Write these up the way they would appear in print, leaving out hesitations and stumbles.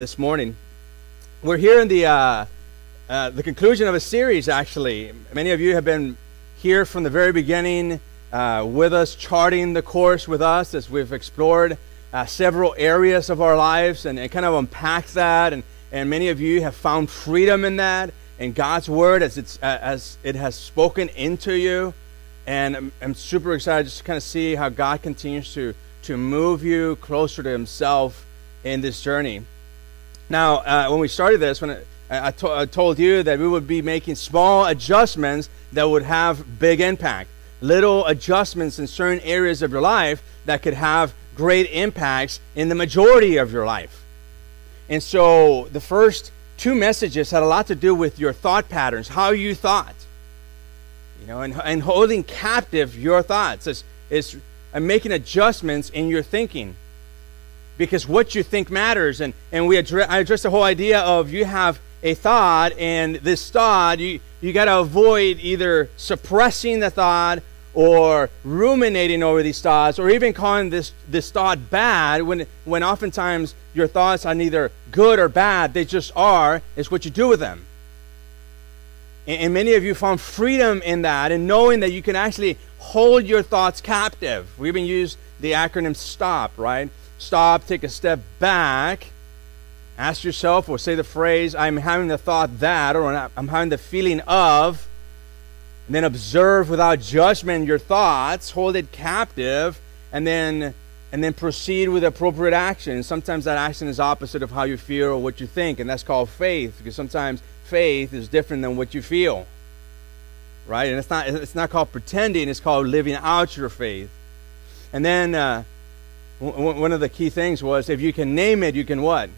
this morning. We're here in the conclusion of a series, actually. Many of you have been here from the very beginning with us, charting the course with us as we've explored several areas of our lives and kind of unpacked that. And many of you have found freedom in that, in God's Word as it has spoken into you. And I'm super excited just to kind of see how God continues to move you closer to Himself in this journey. Now, when we started this, when I told you that we would be making small adjustments that would have big impact. Little adjustments in certain areas of your life that could have great impacts in the majority of your life. And so the first two messages had a lot to do with your thought patterns, how you thought. And holding captive your thoughts is making adjustments in your thinking. Because what you think matters, and I addressed the whole idea of you have a thought, and this thought, you got to avoid either suppressing the thought or ruminating over these thoughts, or even calling this thought bad when oftentimes your thoughts are neither good or bad, they just are. It's what you do with them. And many of you found freedom in that, and knowing that you can actually hold your thoughts captive. We even use the acronym STOP, right? Stop, take a step back, ask yourself or say the phrase, I'm having the thought that, or I'm having the feeling of, and then observe without judgment your thoughts, hold it captive, and then proceed with appropriate action. Sometimes that action is opposite of how you feel or what you think, and that's called faith, because sometimes faith is different than what you feel, right? And it's not called pretending, it's called living out your faith. And then one of the key things was, if you can name it, you can what?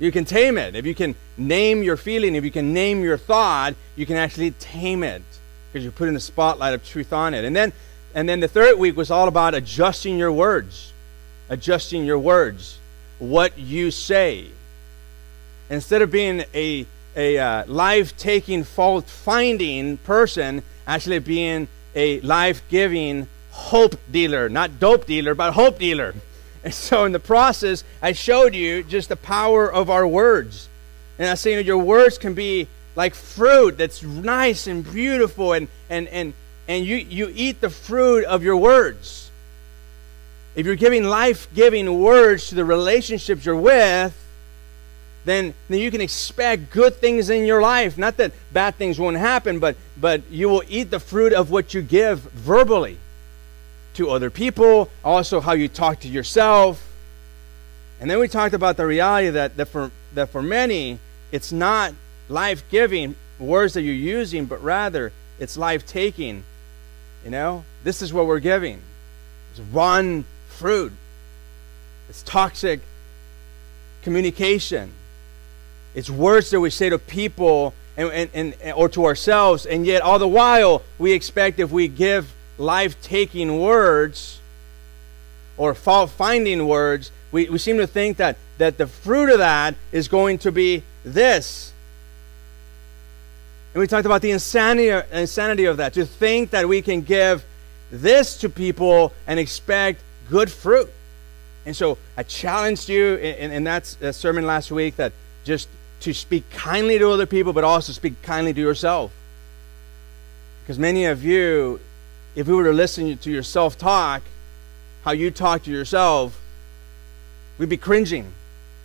You can tame it. If you can name your feeling, if you can name your thought, you can actually tame it, because you're putting the spotlight of truth on it. And then the third week was all about adjusting your words. Adjusting your words. What you say. Instead of being a life-taking, fault-finding person, actually being a life-giving hope dealer. Not dope dealer, but hope dealer. And so in the process, I showed you just the power of our words. And I say, your words can be like fruit that's nice and beautiful, and you eat the fruit of your words. If you're giving life-giving words to the relationships you're with, then you can expect good things in your life. Not that bad things won't happen, but you will eat the fruit of what you give verbally to other people, also how you talk to yourself. And then we talked about the reality that for many, it's not life-giving words that you're using, but rather it's life-taking. This is what we're giving. It's rotten fruit. It's toxic communication. It's words that we say to people or to ourselves, and yet all the while we expect, if we give life-taking words or fault-finding words, we seem to think that the fruit of that is going to be this. And we talked about the insanity of that, to think that we can give this to people and expect good fruit. And so I challenged you in that sermon last week that just to speak kindly to other people, but also speak kindly to yourself. Because many of you, if we were to listen to your self-talk, how you talk to yourself, we'd be cringing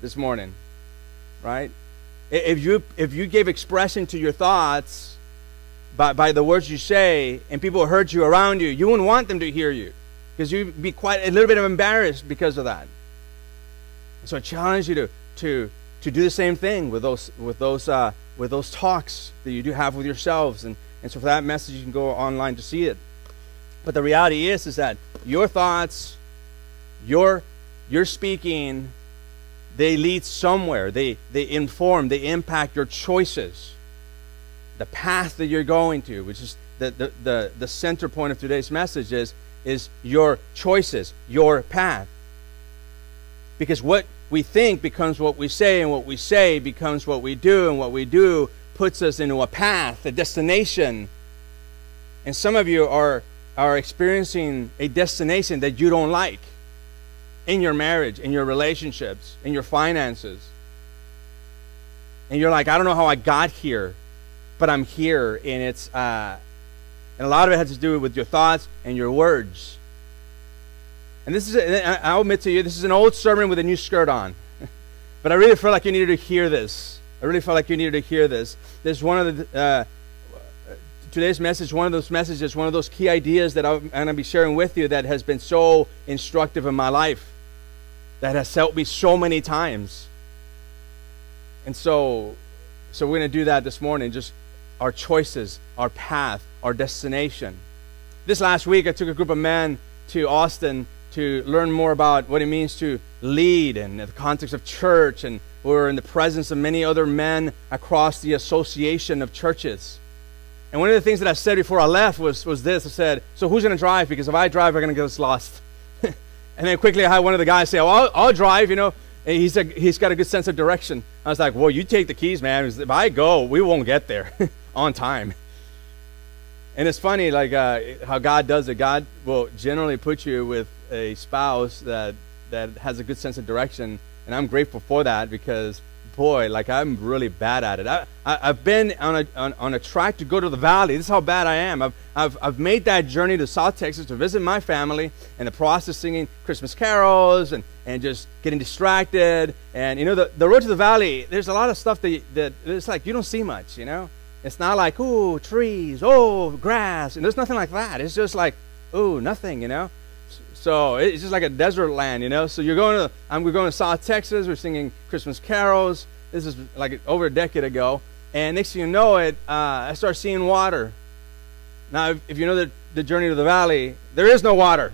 this morning, right? If you gave expression to your thoughts by the words you say, and people heard you around you, you wouldn't want them to hear you, because you'd be quite a little bit of embarrassed because of that. So I challenge you to do the same thing with those talks that you do have with yourselves, and so for that message, you can go online to see it. But the reality is that your thoughts, your speaking, they lead somewhere. They inform, they impact your choices. The path that you're going to, which is the center point of today's message is your choices, your path. Because what we think becomes what we say, and what we say becomes what we do, and what we do puts us into a path, a destination. And some of you are experiencing a destination that you don't like. in your marriage, in your relationships, in your finances. And you're like, I don't know how I got here, but I'm here. And it's and a lot of it has to do with your thoughts and your words. And this is, I'll admit to you, this is an old sermon with a new skirt on. But I really felt like you needed to hear this. I really felt like you needed to hear this. This is one of the, today's message, one of those messages, one of those key ideas that I'm going to be sharing with you that has been so instructive in my life, that has helped me so many times. And so we're going to do that this morning, just our choices, our path, our destination. This last week, I took a group of men to Austin to learn more about what it means to lead in the context of church, and we're in the presence of many other men across the association of churches. And one of the things that I said before I left was this. I said, so who's going to drive? Because if I drive, we're going to get us lost. And then quickly I had one of the guys say, oh, I'll drive, you know. And he's got a good sense of direction. I was like, well, you take the keys, man. If I go, we won't get there on time. And it's funny, like how God does it. God will generally put you with a spouse that has a good sense of direction, and I'm grateful for that, because, boy, like I'm really bad at it. I've been on a track to go to the valley. This is how bad I am. I've made that journey to South Texas to visit my family, and the process singing Christmas carols and just getting distracted. And you know, the road to the valley, there's a lot of stuff that it's like you don't see much, you know. It's not like, ooh, trees, oh, grass, and there's nothing like that. It's just like, ooh, nothing, you know. So it's just like a desert land, you know. So we're going to South Texas. We're singing Christmas carols. This is like over a decade ago. And next thing you know it, I start seeing water. Now, if you know the journey to the valley, there is no water.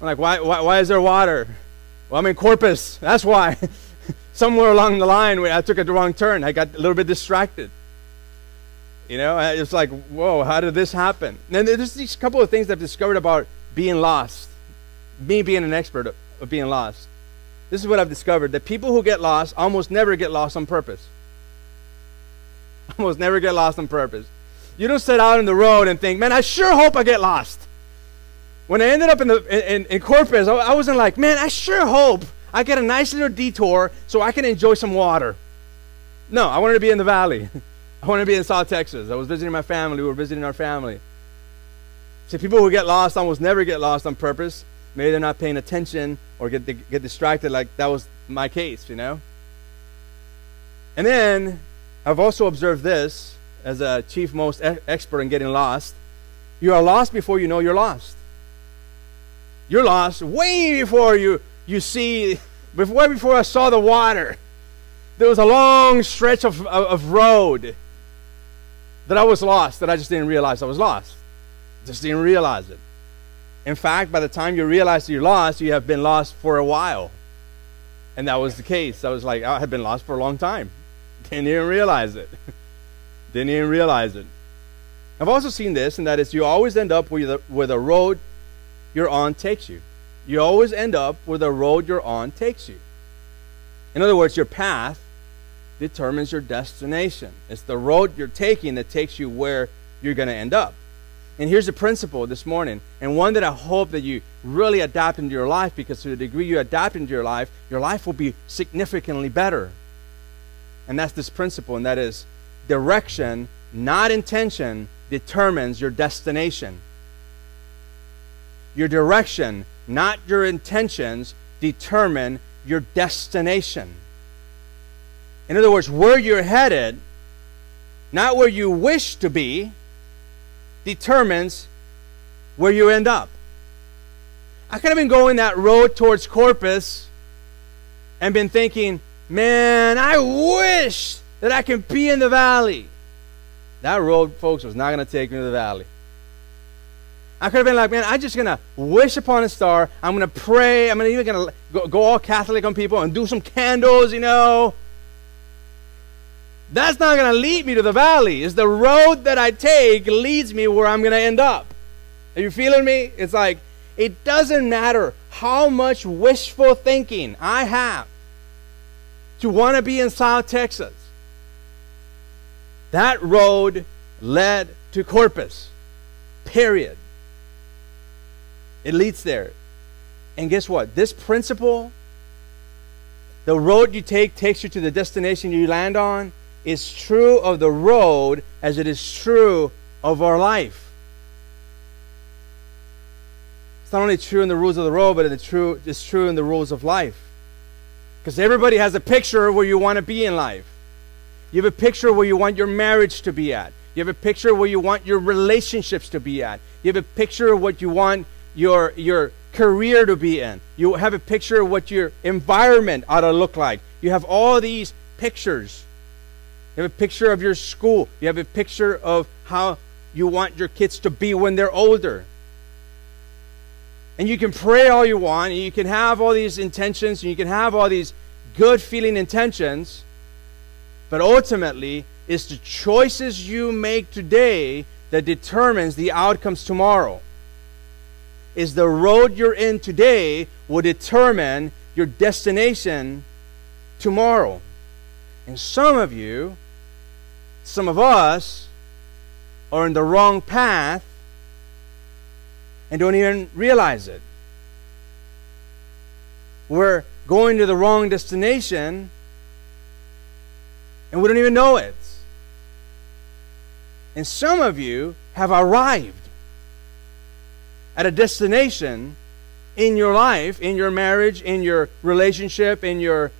I'm like, why is there water? Well, I'm in Corpus. That's why. Somewhere along the line, I took a wrong turn. I got a little bit distracted. You know, it's like, whoa, how did this happen? And there's these couple of things that I've discovered about being lost, me being an expert of being lost. This is what I've discovered, that people who get lost almost never get lost on purpose. Almost never get lost on purpose. You don't set out on the road and think, man, I sure hope I get lost. When I ended up in Corpus, I wasn't like, man, I sure hope I get a nice little detour so I can enjoy some water. No, I wanted to be in the valley. I wanted to be in South Texas. I was visiting my family. We were visiting our family. See, people who get lost almost never get lost on purpose. Maybe they're not paying attention or get distracted, like that was my case, you know. And then I've also observed this as a chief most expert in getting lost. You are lost before you know you're lost. You're lost way before you see, way before I saw the water. There was a long stretch of road that I was lost, that I just didn't realize I was lost. Just didn't realize it. In fact, by the time you realize you're lost, you have been lost for a while. And that was the case. I was like, I had been lost for a long time. Didn't even realize it. Didn't even realize it. I've also seen this, and that is you always end up where the road you're on takes you. You always end up where the road you're on takes you. In other words, your path determines your destination. It's the road you're taking that takes you where you're going to end up. And here's the principle this morning, and one that I hope that you really adapt into your life, because to the degree you adapt into your life will be significantly better. And that's this principle, and that is direction, not intention, determines your destination. Your direction, not your intentions, determine your destination. In other words, where you're headed, not where you wish to be, determines where you end up. I could have been going that road towards Corpus and been thinking, man, I wish that I could be in the valley. That road, folks, was not going to take me to the valley. I could have been like, man, I'm just going to wish upon a star. I'm going to pray. I'm even going to go all Catholic on people and do some candles, you know. That's not going to lead me to the valley. It's the road that I take leads me where I'm going to end up. Are you feeling me? It's like, it doesn't matter how much wishful thinking I have to want to be in South Texas. That road led to Corpus. Period. It leads there. And guess what? This principle, the road you take takes you to the destination you land on, is true of the road as it is true of our life. It's not only true in the rules of the road, but it's true in the rules of life. Because everybody has a picture of where you want to be in life. You have a picture where you want your marriage to be at. You have a picture where you want your relationships to be at. You have a picture of what you want your career to be in. You have a picture of what your environment ought to look like. You have all these pictures. You have a picture of your school. You have a picture of how you want your kids to be when they're older. And you can pray all you want, and you can have all these intentions, and you can have all these good feeling intentions, but ultimately, it's the choices you make today that determines the outcomes tomorrow. Is the road you're in today will determine your destination tomorrow. And some of you, some of us, are in the wrong path and don't even realize it. We're going to the wrong destination and we don't even know it. And some of you have arrived at a destination in your life, in your marriage, in your relationship, in your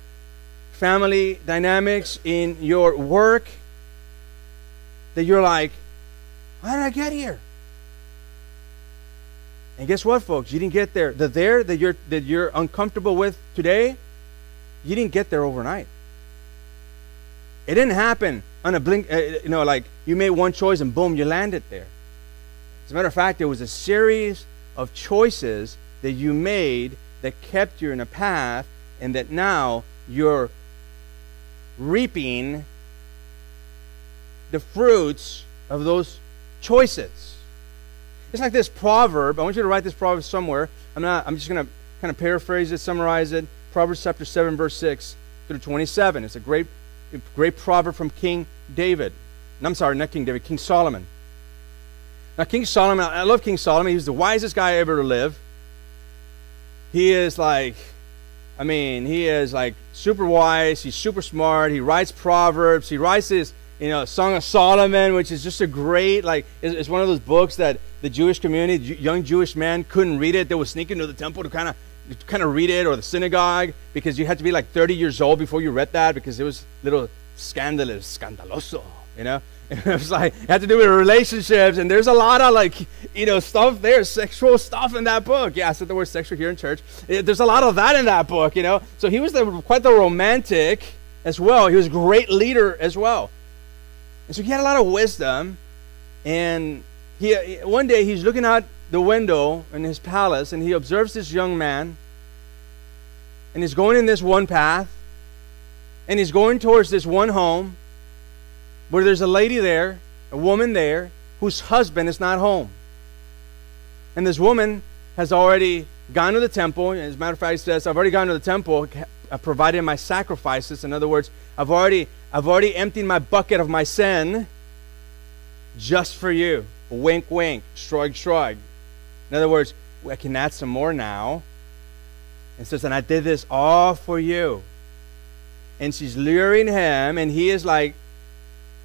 family dynamics, in your work, that you're like, how did I get here? And guess what, folks? You didn't get there. The there that you're uncomfortable with today, you didn't get there overnight. It didn't happen on a blink, like you made one choice and boom, you landed there. As a matter of fact, there was a series of choices that you made that kept you in a path, and that now you're reaping the fruits of those choices. It's like this proverb. I want you to write this proverb somewhere. I'm just going to kind of paraphrase it, summarize it. Proverbs chapter 7, verse 6 through 27. It's a great proverb from King David. I'm sorry, not King David, King Solomon. Now, King Solomon, I love King Solomon. He's the wisest guy ever to live. He is like super wise. He's super smart. He writes proverbs. He writes this, Song of Solomon, which is just a great, it's one of those books that the Jewish community, young Jewish men, couldn't read it. They would sneak into the temple to kind of read it, or the synagogue, because you had to be like 30 years old before you read that, because it was a little scandaloso, It was like, it had to do with relationships, and there's a lot of stuff there, sexual stuff in that book. Yeah, I said the word sexual here in church. There's a lot of that in that book, So he was quite the romantic as well. He was a great leader as well. And so he had a lot of wisdom, and one day he's looking out the window in his palace, and he observes this young man, and he's going in this one path, and he's going towards this one home where there's a lady there, a woman there, whose husband is not home. And this woman has already gone to the temple. As a matter of fact, he says, I've already gone to the temple, provided my sacrifices. In other words, I've already emptied my bucket of my sin just for you. Wink, wink, shrug, shrug. In other words, I can add some more now. And says, and I did this all for you. And she's luring him, and he is like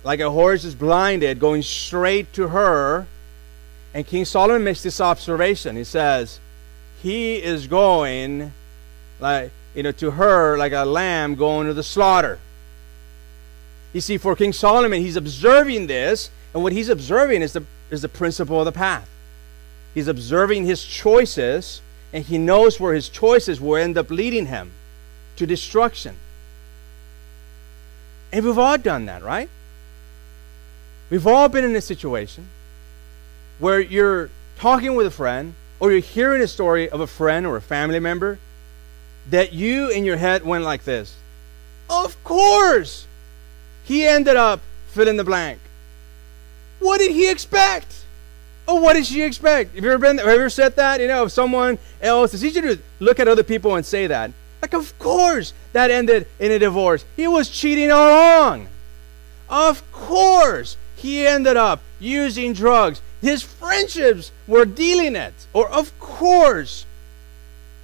a horse is blinded, going straight to her. And King Solomon makes this observation. He says, he is going to her like a lamb going to the slaughter. You see, for King Solomon, he's observing this, and what he's observing is the principle of the path. He's observing his choices, and he knows where his choices will end up leading him to destruction. And we've all done that, right? We've all been in a situation where you're talking with a friend, or you're hearing a story of a friend or a family member that you in your head went like this. Of course, he ended up fill in the blank. What did he expect? Or what did she expect? Have you ever said that? If someone else, it's easy to look at other people and say that. Like, of course, that ended in a divorce. He was cheating all along. Of course, he ended up using drugs. His friendships were dealing it. Or, of course,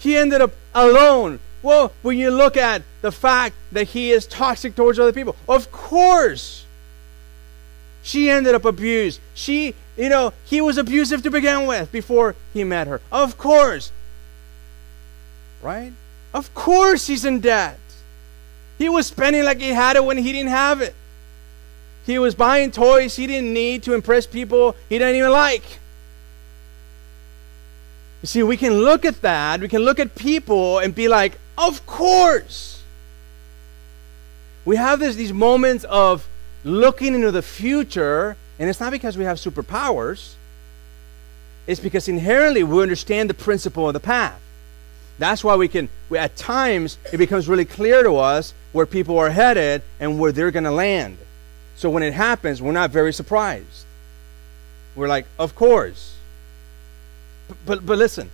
He ended up alone. Well, when you look at the fact that he is toxic towards other people, of course, she ended up abused. He was abusive to begin with before he met her. Of course. Right? Of course he's in debt. He was spending like he had it when he didn't have it. He was buying toys he didn't need to impress people he didn't even like. You see, we can look at that. We can look at people and be like, of course. We have these moments of looking into the future, and it's not because we have superpowers. It's because inherently we understand the principle of the path. That's why at times, it becomes really clear to us where people are headed and where they're going to land. So when it happens, we're not very surprised. We're like, of course. But listen,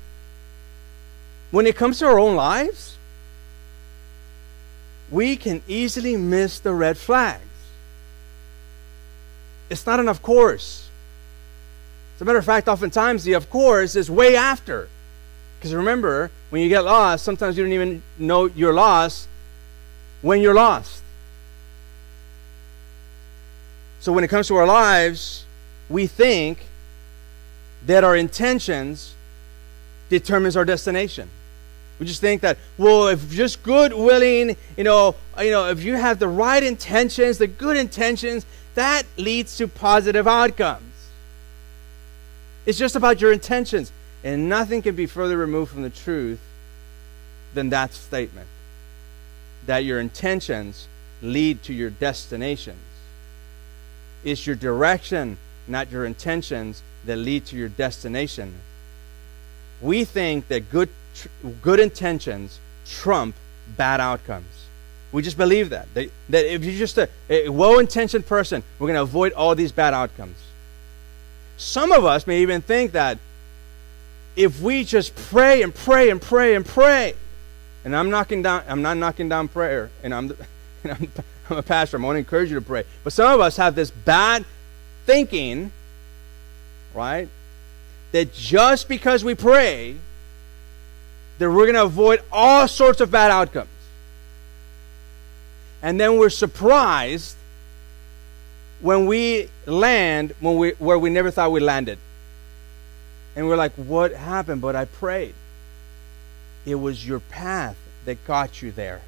when it comes to our own lives, we can easily miss the red flags. It's not an of course. As a matter of fact, oftentimes the of course is way after. Because remember, when you get lost, sometimes you don't even know you're lost when you're lost. So when it comes to our lives, we think that our intentions determines our destination. We just think that, well, if just good, willing, if you have the right intentions, the good intentions, that leads to positive outcomes. It's just about your intentions. And nothing can be further removed from the truth than that statement. That your intentions lead to your destinations. It's your direction, not your intentions, that lead to your destination. We think that good intentions trump bad outcomes. We just believe that. That if you're just a well-intentioned person, we're going to avoid all these bad outcomes. Some of us may even think that if we just pray and pray and pray and pray, and I'm not knocking down prayer, and I'm a pastor, I'm going to encourage you to pray. But some of us have this bad thinking, right, that just because we pray, that we're going to avoid all sorts of bad outcomes. And then we're surprised when we land where we never thought we landed. And we're like, what happened? But I prayed. It was your path that got you there.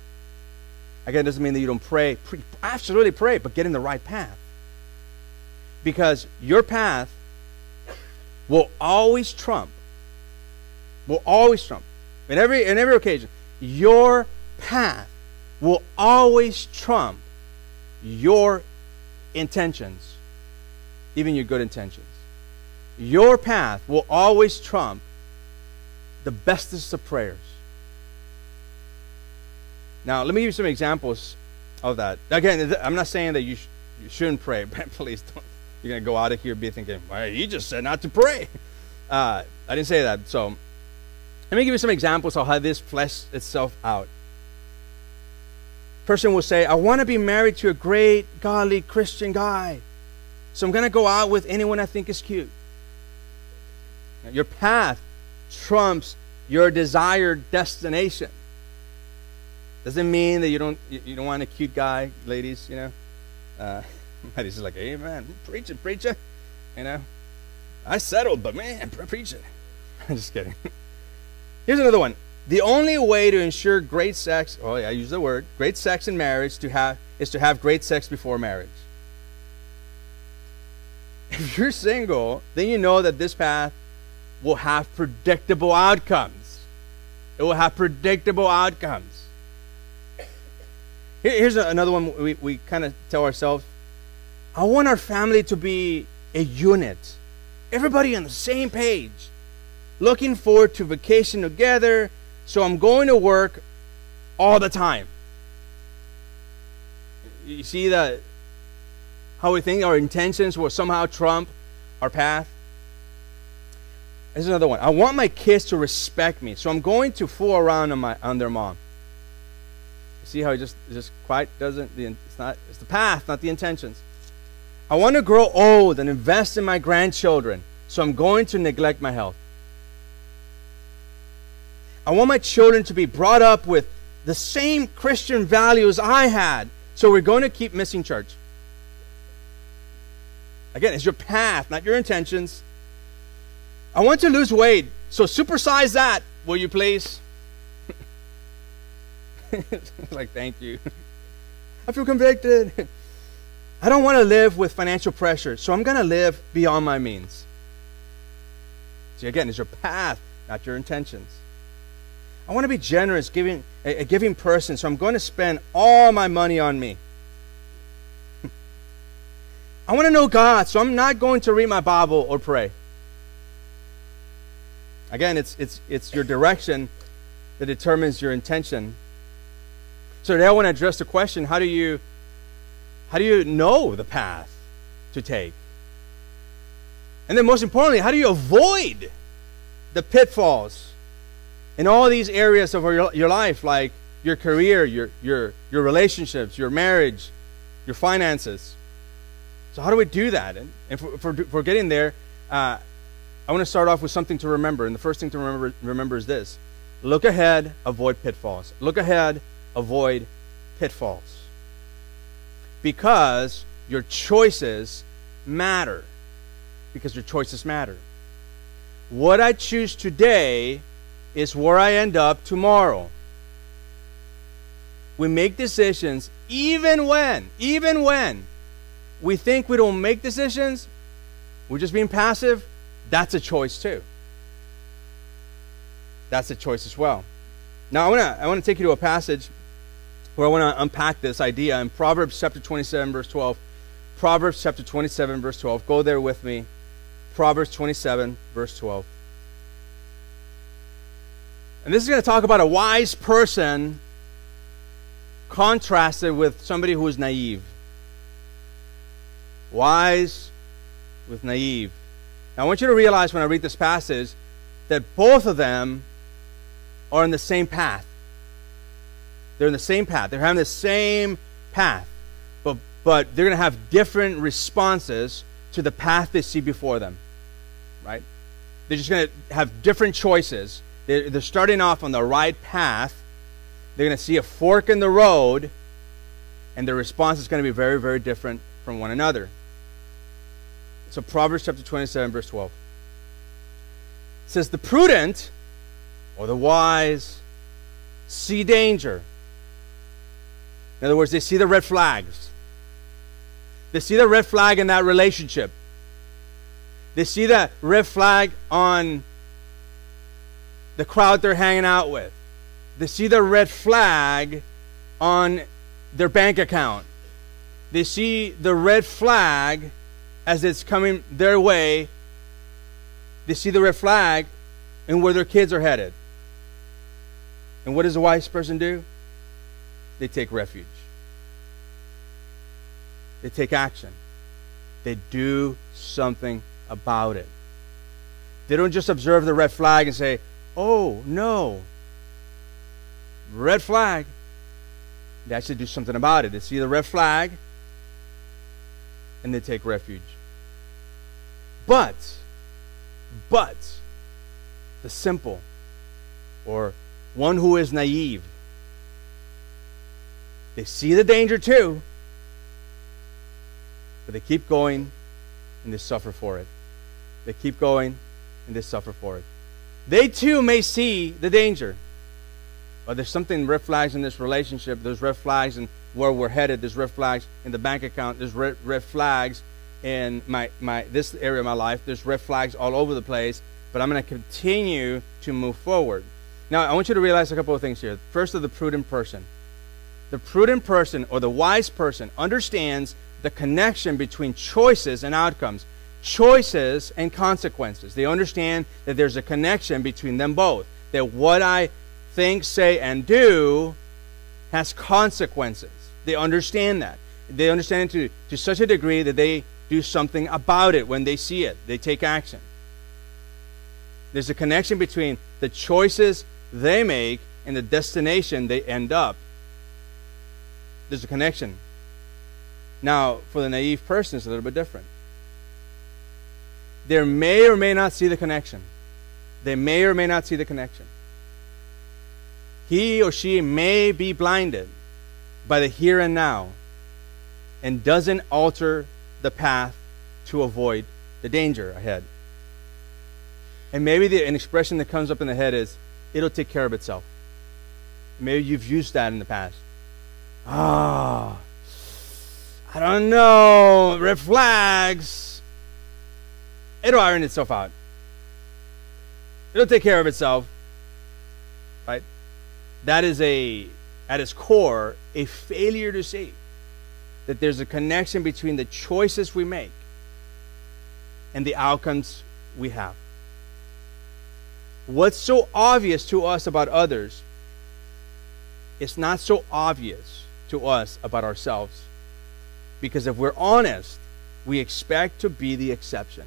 Again, it doesn't mean that you don't pray. Absolutely pray, but get in the right path. Because your path will always trump. Will always trump. In every occasion, your path will always trump your intentions, even your good intentions. Your path will always trump the bestest of prayers. Now, let me give you some examples of that. Again, I'm not saying that you shouldn't pray, but please don't. You're going to go out of here and be thinking, well, he just said not to pray. I didn't say that. So let me give you some examples of how this fleshes itself out. Person will say, I want to be married to a great, godly Christian guy. So I'm going to go out with anyone I think is cute. Now, your path trumps your desired destination. Doesn't mean that you don't want a cute guy, ladies, Ladies is like, hey, man, preach it, preacher. I settled, but man, preach it. I'm just kidding. Here's another one. The only way to ensure great sex, I use the word, great sex in marriage is to have great sex before marriage. If you're single, then you know that this path will have predictable outcomes. It will have predictable outcomes. Here's another one we kind of tell ourselves. I want our family to be a unit. Everybody on the same page. Looking forward to vacation together. So I'm going to work all the time. You see how we think our intentions will somehow trump our path? Here's another one. I want my kids to respect me. So I'm going to fool around on their mom. See how it just quite doesn't, it's the path, not the intentions. I want to grow old and invest in my grandchildren, so I'm going to neglect my health. I want my children to be brought up with the same Christian values I had. So we're going to keep missing church. Again, it's your path, not your intentions. I want to lose weight, so supersize that, will you please? Like, thank you. I feel convicted. I don't want to live with financial pressure, so I'm going to live beyond my means. See, again, it's your path, not your intentions. I want to be generous, a giving person, so I'm going to spend all my money on me. I want to know God, so I'm not going to read my Bible or pray. Again, it's your direction that determines your intention. So today I want to address the question, how do you know the path to take? And then most importantly, how do you avoid the pitfalls in all these areas of your life, like your career, your relationships, your marriage, your finances? So how do we do that? And if we're getting there, I want to start off with something to remember. And the first thing to remember is this. Look ahead, avoid pitfalls. Look ahead, avoid pitfalls. Because your choices matter. Because your choices matter. What I choose today is where I end up tomorrow. We make decisions even when we think we don't make decisions, we're just being passive. That's a choice too. That's a choice as well. Now I want to take you to a passage where I want to unpack this idea in Proverbs chapter 27, verse 12. Proverbs chapter 27, verse 12. Go there with me. Proverbs 27, verse 12. And this is going to talk about a wise person contrasted with somebody who is naive. Wise with naive. Now I want you to realize when I read this passage that both of them are in the same path. They're in the same path. They're having the same path. But they're going to have different responses to the path they see before them. Right? They're just going to have different choices. They're starting off on the right path. They're going to see a fork in the road, and their response is going to be very, very different from one another. So Proverbs chapter 27, verse 12. It says, the prudent, or the wise, see danger. In other words, they see the red flags. They see the red flag in that relationship. They see that red flag on the crowd they're hanging out with. They see the red flag on their bank account. They see the red flag as it's coming their way. They see the red flag in where their kids are headed. And what does a wise person do? They take refuge. They take action. They do something about it. They don't just observe the red flag and say, oh, no. Red flag. They actually do something about it. They see the red flag and they take refuge. But the simple, or one who is naive, they see the danger too, but they keep going and they suffer for it. They keep going and they suffer for it. They too may see the danger. But there's something, red flags in this relationship. There's red flags in where we're headed. There's red flags in the bank account. There's red flags in this area of my life. There's red flags all over the place. But I'm going to continue to move forward. Now, I want you to realize a couple of things here. First, of the prudent person. The prudent person, or the wise person, understands the connection between choices and outcomes. Choices and consequences. They understand that there's a connection between them both. That what I think, say, and do has consequences. They understand that. They understand it to such a degree that they do something about it when they see it. They take action. There's a connection between the choices they make and the destination they end up. There's a connection. Now, for the naive person, it's a little bit different. They may or may not see the connection. They may or may not see the connection. he or she may be blinded by the here and now and doesn't alter the path to avoid the danger ahead. And maybe an expression that comes up in the head is, it'll take care of itself. Maybe you've used that in the past. I don't know, red flags. It'll iron itself out. It'll take care of itself. Right? That is at its core, a failure to see that there's a connection between the choices we make and the outcomes we have. What's so obvious to us about others is not so obvious to us about ourselves. Because if we're honest, we expect to be the exception.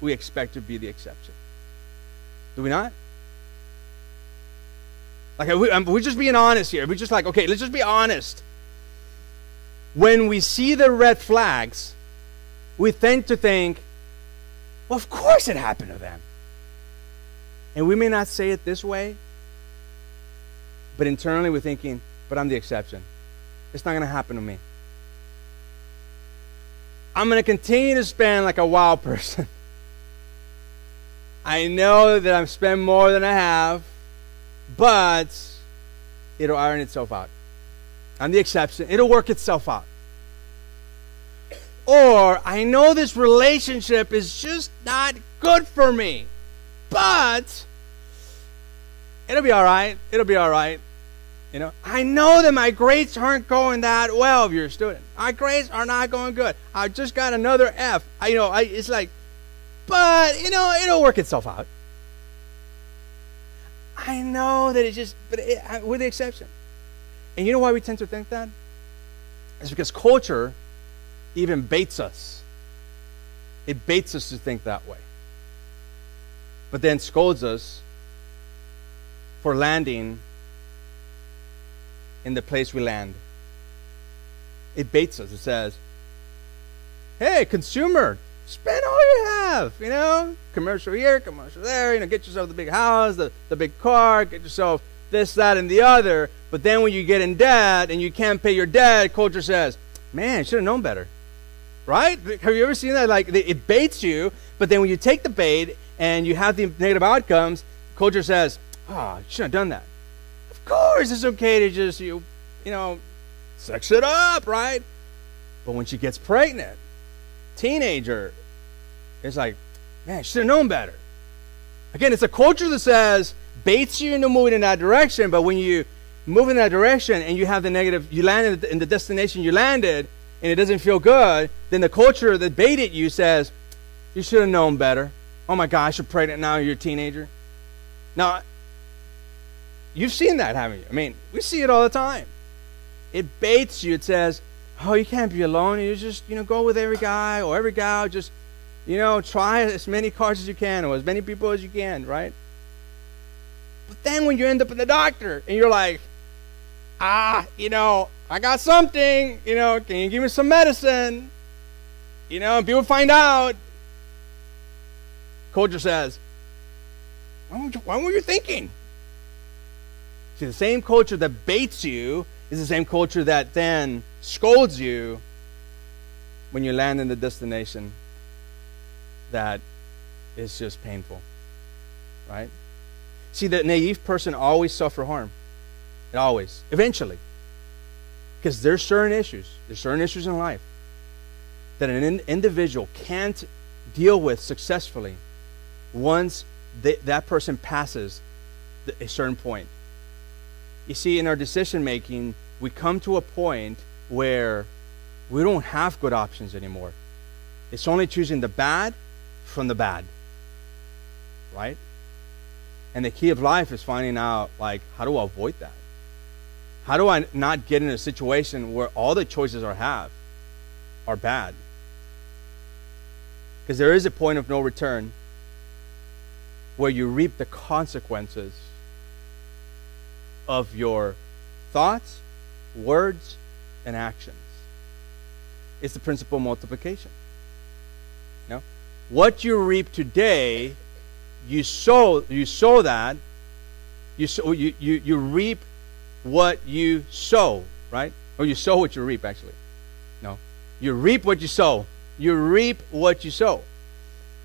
We expect to be the exception. Do we not? Like, we're just being honest here. We're just like, okay, let's just be honest. When we see the red flags, we tend to think, well, of course it happened to them. And we may not say it this way, but internally we're thinking, but I'm the exception. It's not going to happen to me. I'm going to continue to spend like a wild person. I know that I'm spending more than I have, but it'll iron itself out. I'm the exception. It'll work itself out. Or I know this relationship is just not good for me, but it'll be all right. It'll be all right. You know, I know that my grades aren't going that well if you're a student. My grades are not going good. I just got another F. It's like, but, it'll work itself out. I know that it's just, with the exception. And you know why we tend to think that? It's because culture even baits us. It baits us to think that way. But then scolds us for landing in the place we land. It baits us. It says, hey, consumer, spend all you have, commercial here, commercial there, get yourself the big house, the big car, get yourself this, that, and the other. But then when you get in debt and you can't pay your debt, culture says, man, you should have known better. Right? Have you ever seen that? Like, it baits you, but then when you take the bait and you have the negative outcomes, culture says, you shouldn't have done that. Of course it's okay to just, sex it up, right? But when she gets pregnant, teenager, it's like, man, she should have known better. Again, it's a culture that says, baits you into moving in that direction, but when you move in that direction and you have the negative, you land in the destination you landed, and it doesn't feel good, then the culture that baited you says, you should have known better. Oh my gosh, you're pregnant now, you're a teenager. Now, you've seen that, haven't you? I mean, we see it all the time. It baits you. It says, oh, you can't be alone. You just, go with every guy or every gal. Just, try as many cars as you can or as many people as you can, right? But then when you end up in the doctor and you're like, I got something, can you give me some medicine? And people find out. Culture says, why were you thinking? See, the same culture that baits you is the same culture that then scolds you when you land in the destination that is just painful, right? See, the naive person always suffer harm. It always, eventually. Because there's certain issues in life that an individual can't deal with successfully once that person passes a certain point. You see, in our decision making, we come to a point where we don't have good options anymore. It's only choosing the bad from the bad, right? And the key of life is finding out, how do I avoid that? How do I not get in a situation where all the choices I have are bad? Because there is a point of no return where you reap the consequences of your thoughts, words, and actions. It's the principle of multiplication. What you reap today, you sow that You reap what you sow, right? Or you sow what you reap, actually. No. You reap what you sow. You reap what you sow.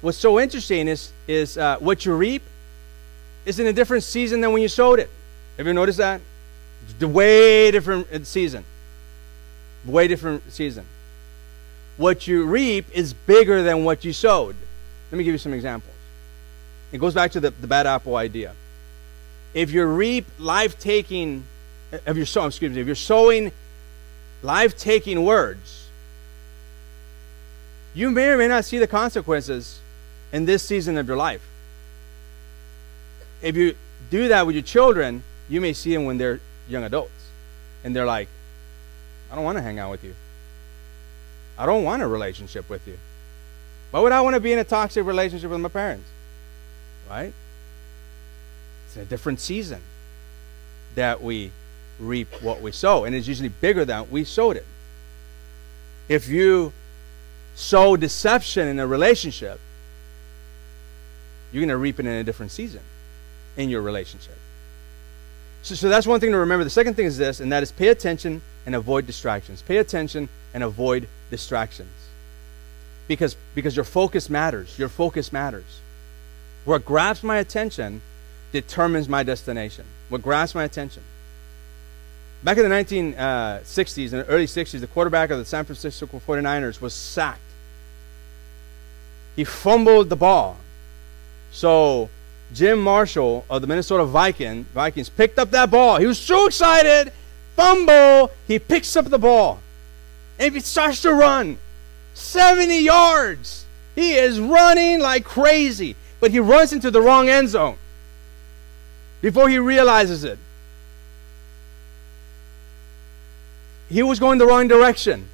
What's so interesting is what you reap is in a different season than when you sowed it. Have you noticed that? It's a way different season. Way different season. What you reap is bigger than what you sowed. Let me give you some examples. It goes back to the bad apple idea. If you reap life-taking, if you're sowing life-taking words, you may or may not see the consequences in this season of your life. If you do that with your children, you may see them when they're young adults. And they're like, I don't want to hang out with you. I don't want a relationship with you. Why would I want to be in a toxic relationship with my parents? Right? It's a different season that we reap what we sow. And it's usually bigger than we sowed it. If you sow deception in a relationship, you're going to reap it in a different season in your relationship. So that's one thing to remember. The second thing is this, and that is pay attention and avoid distractions. Pay attention and avoid distractions. Because your focus matters. Your focus matters. What grabs my attention determines my destination. What grabs my attention. Back in the 1960s, in the early 60s, the quarterback of the San Francisco 49ers was sacked. He fumbled the ball. So Jim Marshall of the Minnesota Vikings picked up that ball. He was so excited. Fumble. He picks up the ball. And he starts to run. 70 yards. He is running like crazy. But he runs into the wrong end zone before he realizes it. He was going the wrong direction.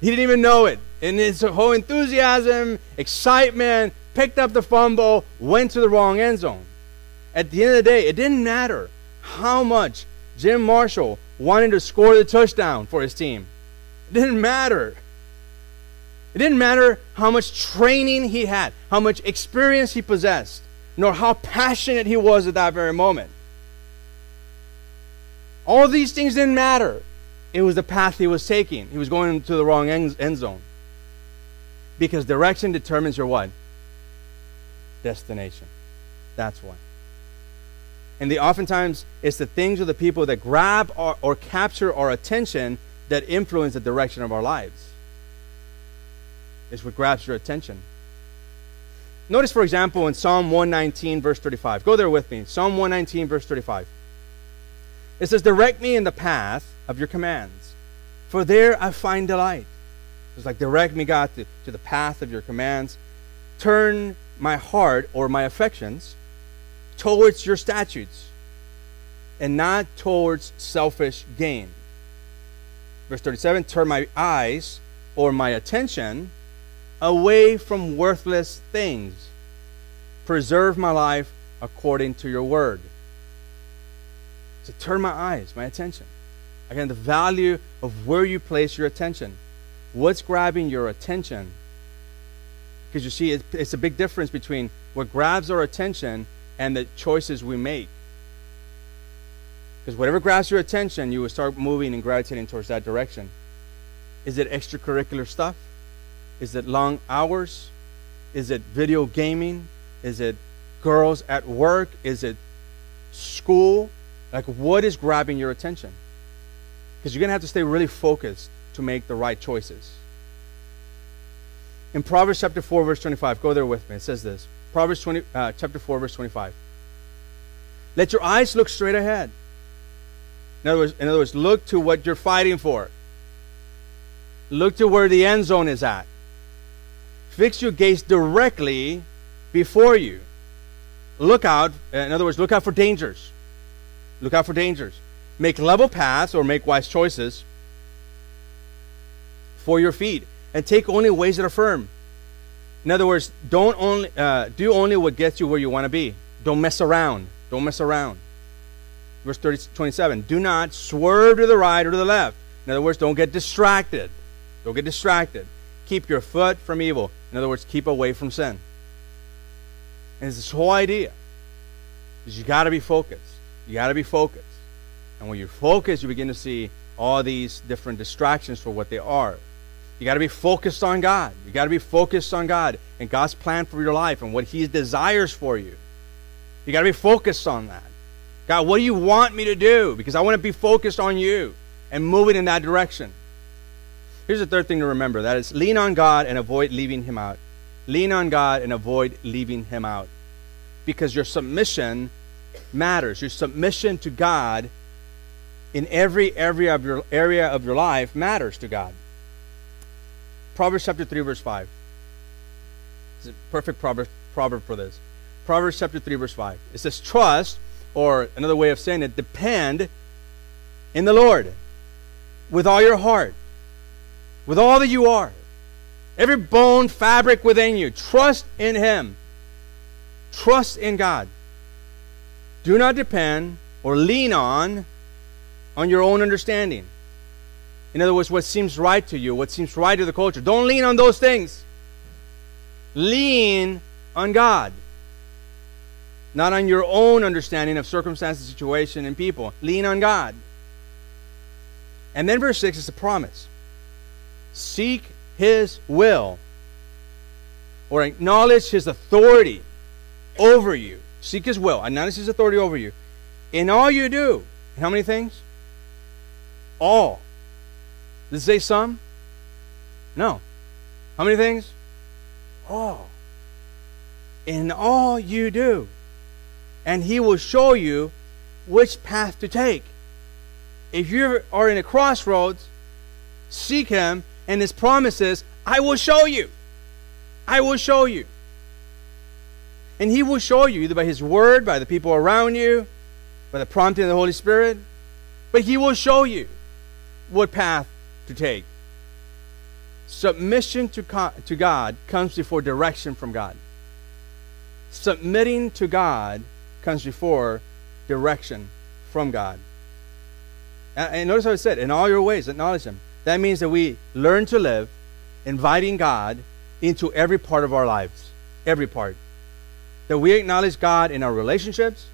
He didn't even know it. In his whole enthusiasm, excitement, picked up the fumble, went to the wrong end zone. At the end of the day, it didn't matter how much Jim Marshall wanted to score the touchdown for his team. It didn't matter. It didn't matter how much training he had, how much experience he possessed, nor how passionate he was at that very moment. All these things didn't matter. It was the path he was taking. He was going to the wrong end zone. Because direction determines your what? Destination. That's why. And oftentimes, it's the things or the people that grab or capture our attention that influence the direction of our lives. It's what grabs your attention. Notice, for example, in Psalm 119, verse 35. Go there with me. Psalm 119, verse 35. It says, direct me in the path of your commands, for there I find delight. It's like, direct me, God, to the path of your commands. Turn my heart or my affections towards your statutes and not towards selfish gain. Verse 37, turn my eyes or my attention away from worthless things. Preserve my life according to your word. So turn my eyes, my attention. Again, the value of where you place your attention. What's grabbing your attention? Because you see, it's a big difference between what grabs our attention and the choices we make. Because whatever grabs your attention, you will start moving and gravitating towards that direction. Is it extracurricular stuff? Is it long hours? Is it video gaming? Is it girls at work? Is it school? Like, what is grabbing your attention? Because you're going to have to stay really focused to make the right choices. In Proverbs chapter 4, verse 25, go there with me. It says this. Proverbs chapter 4, verse 25. Let your eyes look straight ahead. In other words, look to what you're fighting for. Look to where the end zone is at. Fix your gaze directly before you. Look out. In other words, look out for dangers. Look out for dangers. Make level paths or make wise choices for your feet, and take only ways that are firm. In other words, do only what gets you where you want to be. Don't mess around. Don't mess around. Verse 27. Do not swerve to the right or to the left. In other words, don't get distracted. Don't get distracted. Keep your foot from evil. In other words, keep away from sin. And it's this whole idea is you got to be focused. You got to be focused. And when you're focused, you begin to see all these different distractions for what they are. You got to be focused on God. You got to be focused on God and God's plan for your life and what He desires for you. You got to be focused on that. God, what do you want me to do? Because I want to be focused on you and moving in that direction. Here's the third thing to remember. That is, lean on God and avoid leaving Him out. Lean on God and avoid leaving Him out. Because your submission matters. Your submission to God in every area of your life matters to God. Proverbs chapter 3, verse 5. It's a perfect proverb for this. Proverbs chapter 3, verse 5. It says, trust, or another way of saying it, depend in the Lord with all your heart, with all that you are. Every bone, fabric within you. Trust in Him. Trust in God. Do not depend or lean on your own understanding. In other words, what seems right to you, what seems right to the culture. Don't lean on those things. Lean on God. Not on your own understanding of circumstances, situation, and people. Lean on God. And then verse 6 is a promise. Seek His will, or acknowledge His authority over you. Seek His will. Acknowledge His authority over you. In all you do. How many things? All. Does it say some? No. How many things? All. In all you do. And He will show you which path to take. If you are in a crossroads, seek Him, and His promise is, I will show you. I will show you. And He will show you either by His Word, by the people around you, by the prompting of the Holy Spirit. But He will show you what path to take. Submission to God comes before direction from God. Submitting to God comes before direction from God. And notice how it said, in all your ways, acknowledge Him. That means that we learn to live inviting God into every part of our lives. Every part. That we acknowledge God in our relationships.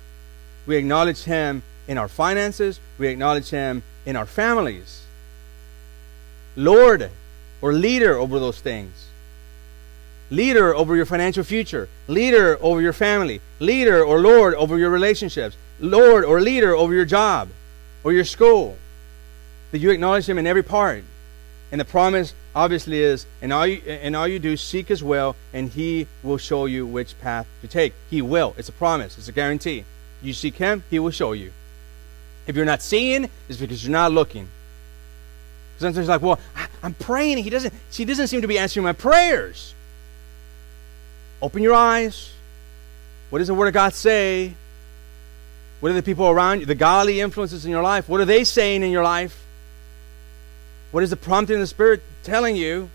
We acknowledge Him in our finances. We acknowledge Him in our families. Lord or leader over those things. Leader over your financial future. Leader over your family. Leader or Lord over your relationships. Lord or leader over your job or your school. That you acknowledge Him in every part. And the promise obviously is, in all you do, seek His will, and He will show you which path to take. He will. It's a promise. It's a guarantee. You seek Him, He will show you. If you're not seeing, it's because you're not looking. Sometimes like, well, I'm praying. She doesn't seem to be answering my prayers. Open your eyes. What does the Word of God say? What are the people around you, the godly influences in your life? What are they saying in your life? What is the prompting of the Spirit telling you?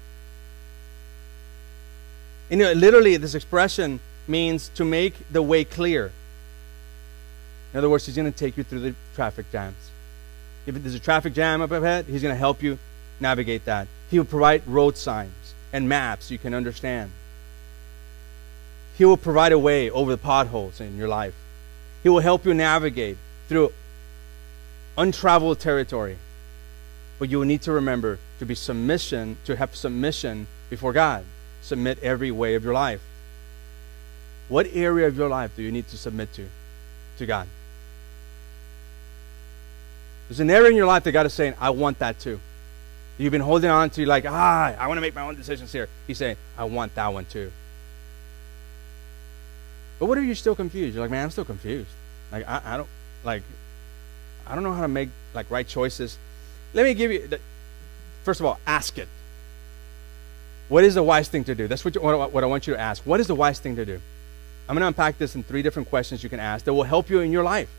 And literally, this expression means to make the way clear. In other words, He's going to take you through the traffic jams. If there's a traffic jam up ahead, He's going to help you navigate that. He will provide road signs and maps you can understand. He will provide a way over the potholes in your life. He will help you navigate through untraveled territory. But you will need to remember to have submission before God. Submit every way of your life. What area of your life do you need to submit to God? There's an area in your life that God is saying, I want that too. You've been holding on to, like, I want to make my own decisions here. He's saying, I want that one too. But what if you're still confused? You're like, man, I'm still confused. Like, I don't know how to make right choices. Let me give you, first of all, ask it. What is the wise thing to do? That's what I want you to ask. What is the wise thing to do? I'm going to unpack this in 3 different questions you can ask that will help you in your life.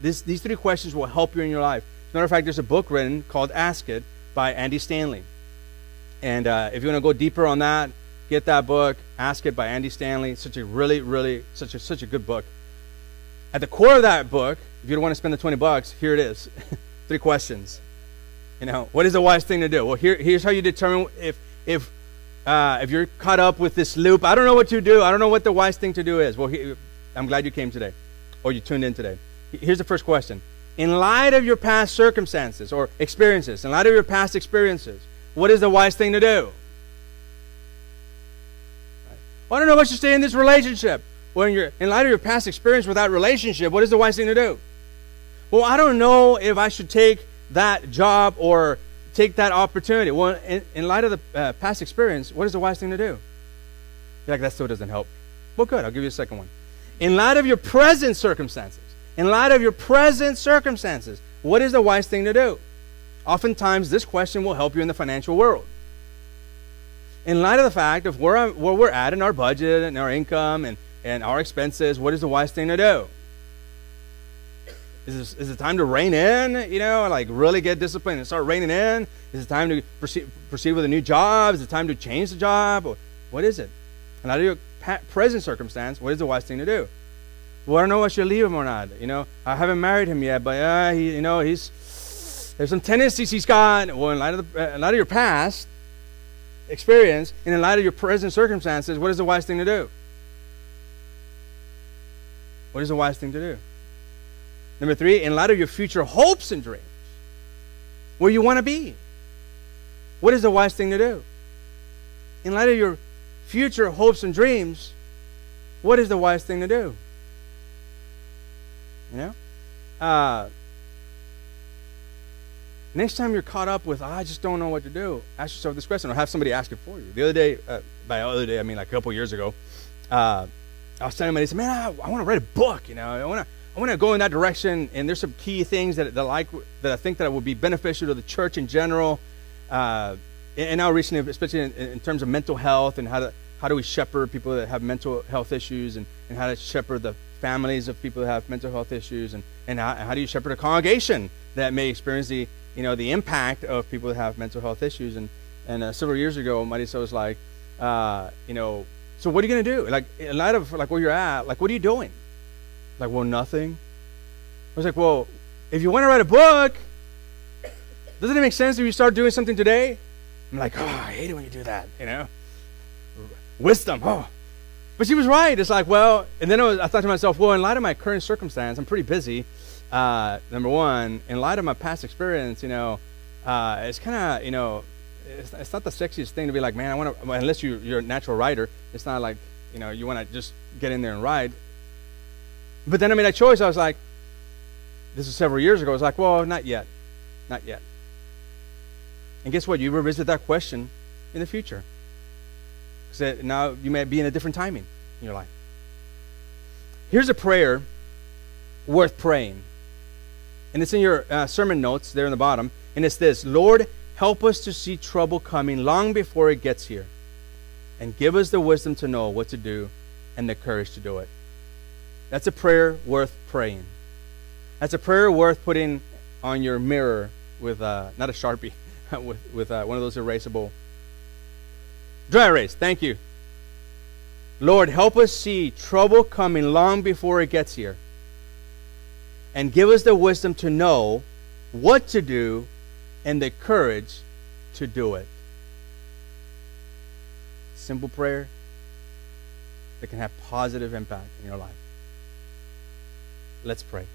These 3 questions will help you in your life. As a matter of fact, there's a book written called Ask It by Andy Stanley. And if you want to go deeper on that, get that book, Ask It by Andy Stanley. Such a good book. At the core of that book, if you don't want to spend the $20, here it is. 3 questions. What is the wise thing to do? Well, here's how you determine if you're caught up with this loop. I don't know what to do. I don't know what the wise thing to do is. Well, I'm glad you came today, or you tuned in today. Here's the first question. In light of your past circumstances or experiences, in light of your past experiences, what is the wise thing to do? Well, I don't know if I should stay in this relationship. When you're in light of your past experience with that relationship, what is the wise thing to do? Well, I don't know if I should take that job or take that opportunity. Well, in light of the past experience, what is the wise thing to do? You're like, that still doesn't help. Well, good. I'll give you a second one. In light of your present circumstances, what is the wise thing to do? Oftentimes, this question will help you in the financial world. In light of the fact of where we're at in our budget and our income and our expenses, what is the wise thing to do? Is it time to rein in, like really get disciplined and start reining in? Is it time to proceed with a new job? Is it time to change the job? Or what is it? In light of your present circumstance, what is the wise thing to do? Well, I don't know if I should leave him or not. I haven't married him yet, but there's some tendencies he's got. Well, in light of your past experience and in light of your present circumstances, what is the wise thing to do? What is the wise thing to do? Number 3, in light of your future hopes and dreams, where you want to be, what is the wise thing to do? In light of your future hopes and dreams, what is the wise thing to do? Next time you're caught up with, I just don't know what to do, ask yourself this question or have somebody ask it for you. The other day, by the other day, I mean like a couple years ago, I was telling somebody, man, I want to write a book, I want to go in that direction, and there's some key things that I think that would be beneficial to the church in general, and now recently, especially in terms of mental health and how do we shepherd people that have mental health issues and how to shepherd the families of people that have mental health issues and how do you shepherd a congregation that may experience the impact of people that have mental health issues and several years ago, Marisa was like, so what are you going to do? Like, in light of like where you're at, like, what are you doing? Like, well, nothing. I was like, well, if you want to write a book, doesn't it make sense if you start doing something today? I'm like, oh, I hate it when you do that, Wisdom, oh. But she was right. It's like, well, and then I thought to myself, well, in light of my current circumstance, I'm pretty busy. Number one, in light of my past experience, it's kind of, it's not the sexiest thing to be like, man, I want to, unless you're a natural writer, it's not like, you want to just get in there and write. But then I made a choice. I was like, this was several years ago. I was like, well, not yet. Not yet. And guess what? You revisit that question in the future. Because now you may be in a different timing in your life. Here's a prayer worth praying. And it's in your sermon notes there in the bottom. And it's this: Lord, help us to see trouble coming long before it gets here. And give us the wisdom to know what to do and the courage to do it. That's a prayer worth praying. That's a prayer worth putting on your mirror with, not a Sharpie, with one of those erasable. Dry erase, thank you. Lord, help us see trouble coming long before it gets here. And give us the wisdom to know what to do and the courage to do it. Simple prayer that can have positive impact in your life. Let's pray.